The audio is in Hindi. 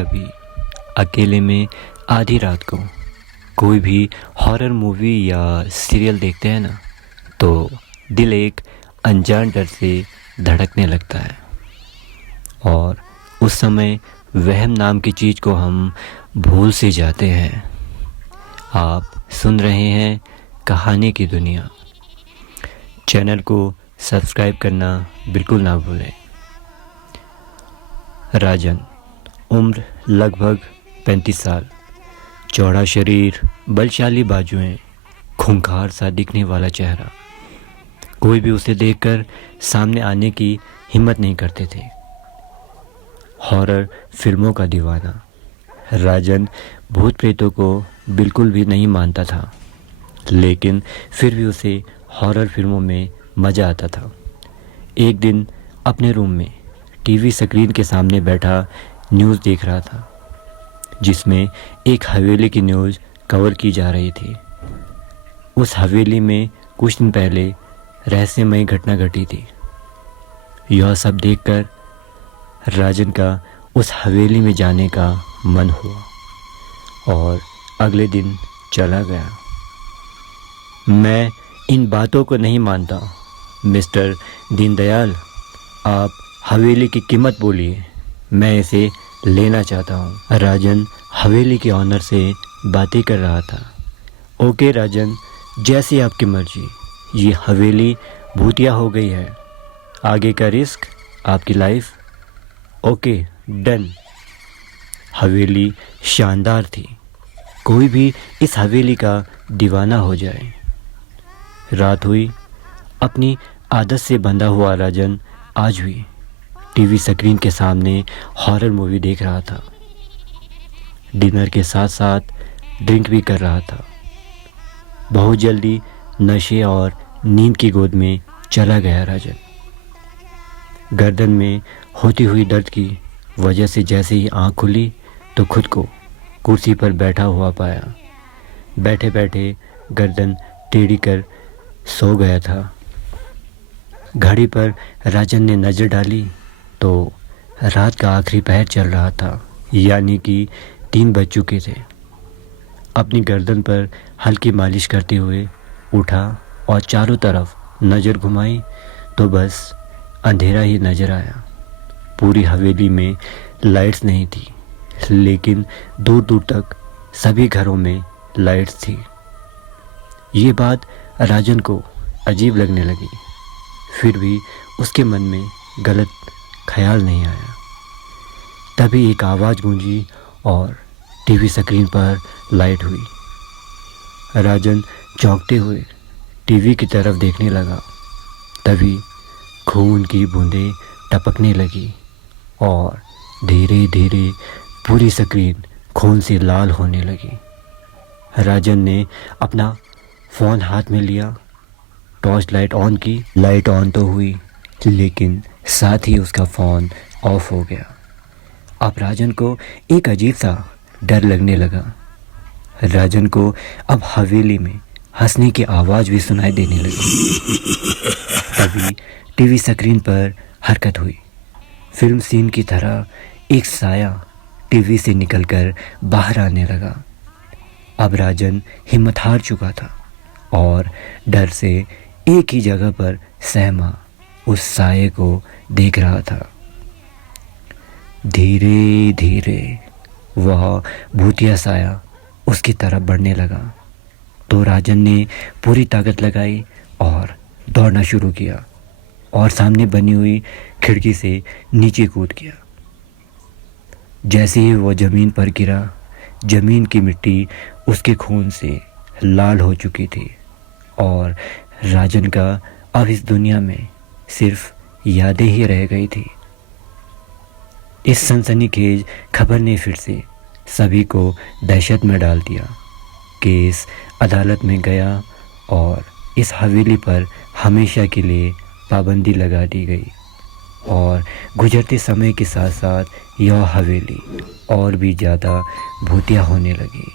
कभी अकेले में आधी रात को कोई भी हॉरर मूवी या सीरियल देखते हैं ना, तो दिल एक अनजान डर से धड़कने लगता है और उस समय वहम नाम की चीज़ को हम भूल से जाते हैं। आप सुन रहे हैं कहानी की दुनिया। चैनल को सब्सक्राइब करना बिल्कुल ना भूलें। राजन, उम्र लगभग 35 साल, चौड़ा शरीर, बलशाली बाजुएं, खूंखार सा दिखने वाला चेहरा। कोई भी उसे देखकर सामने आने की हिम्मत नहीं करते थे। हॉरर फिल्मों का दीवाना। राजन भूत प्रेतों को बिल्कुल भी नहीं मानता था, लेकिन फिर भी उसे हॉरर फिल्मों में मज़ा आता था। एक दिन अपने रूम में टीवी स्क्रीन के सामने बैठा न्यूज़ देख रहा था, जिसमें एक हवेली की न्यूज़ कवर की जा रही थी। उस हवेली में कुछ दिन पहले रहस्यमयी घटना घटी थी। यह सब देखकर राजन का उस हवेली में जाने का मन हुआ और अगले दिन चला गया। मैं इन बातों को नहीं मानता मिस्टर दीनदयाल, आप हवेली की कीमत बोलिए, मैं इसे लेना चाहता हूँ। राजन हवेली के ऑनर से बातें कर रहा था। ओके राजन, जैसी आपकी मर्जी, ये हवेली भूतिया हो गई है, आगे का रिस्क आपकी लाइफ। Okay done. हवेली शानदार थी, कोई भी इस हवेली का दीवाना हो जाए। रात हुई। अपनी आदत से बंधा हुआ राजन आज भी टीवी स्क्रीन के सामने हॉरर मूवी देख रहा था। डिनर के साथ साथ ड्रिंक भी कर रहा था। बहुत जल्दी नशे और नींद की गोद में चला गया राजन। गर्दन में होती हुई दर्द की वजह से जैसे ही आंख खुली तो खुद को कुर्सी पर बैठा हुआ पाया। बैठे बैठे गर्दन टेढ़ी कर सो गया था। घड़ी पर राजन ने नज़र डाली तो रात का आखिरी पहर चल रहा था, यानी कि 3 बज चुके थे। अपनी गर्दन पर हल्की मालिश करते हुए उठा और चारों तरफ नज़र घुमाई तो बस अंधेरा ही नज़र आया। पूरी हवेली में लाइट्स नहीं थी, लेकिन दूर दूर तक सभी घरों में लाइट्स थी। ये बात राजन को अजीब लगने लगी, फिर भी उसके मन में गलत ख्याल नहीं आया। तभी एक आवाज़ गूंजी और टीवी स्क्रीन पर लाइट हुई। राजन चौंकते हुए टीवी की तरफ देखने लगा। तभी खून की बूंदें टपकने लगी और धीरे धीरे पूरी स्क्रीन खून से लाल होने लगी। राजन ने अपना फ़ोन हाथ में लिया, टॉर्च लाइट ऑन की। लाइट ऑन तो हुई, लेकिन साथ ही उसका फ़ोन ऑफ हो गया। अब राजन को एक अजीब सा डर लगने लगा। राजन को अब हवेली में हंसने की आवाज़ भी सुनाई देने लगी। तभी टीवी स्क्रीन पर हरकत हुई। फिल्म सीन की तरह एक साया टीवी से निकलकर बाहर आने लगा। अब राजन हिम्मत हार चुका था और डर से एक ही जगह पर सहमा उस साये को देख रहा था। धीरे धीरे वह भूतिया साया उसकी तरफ बढ़ने लगा तो राजन ने पूरी ताकत लगाई और दौड़ना शुरू किया और सामने बनी हुई खिड़की से नीचे कूद गया। जैसे ही वह ज़मीन पर गिरा, ज़मीन की मिट्टी उसके खून से लाल हो चुकी थी और राजन का अब इस दुनिया में सिर्फ यादें ही रह गई थी। इस सनसनीखेज खबर ने फिर से सभी को दहशत में डाल दिया। केस अदालत में गया और इस हवेली पर हमेशा के लिए पाबंदी लगा दी गई और गुजरते समय के साथ साथ यह हवेली और भी ज़्यादा भूतिया होने लगी।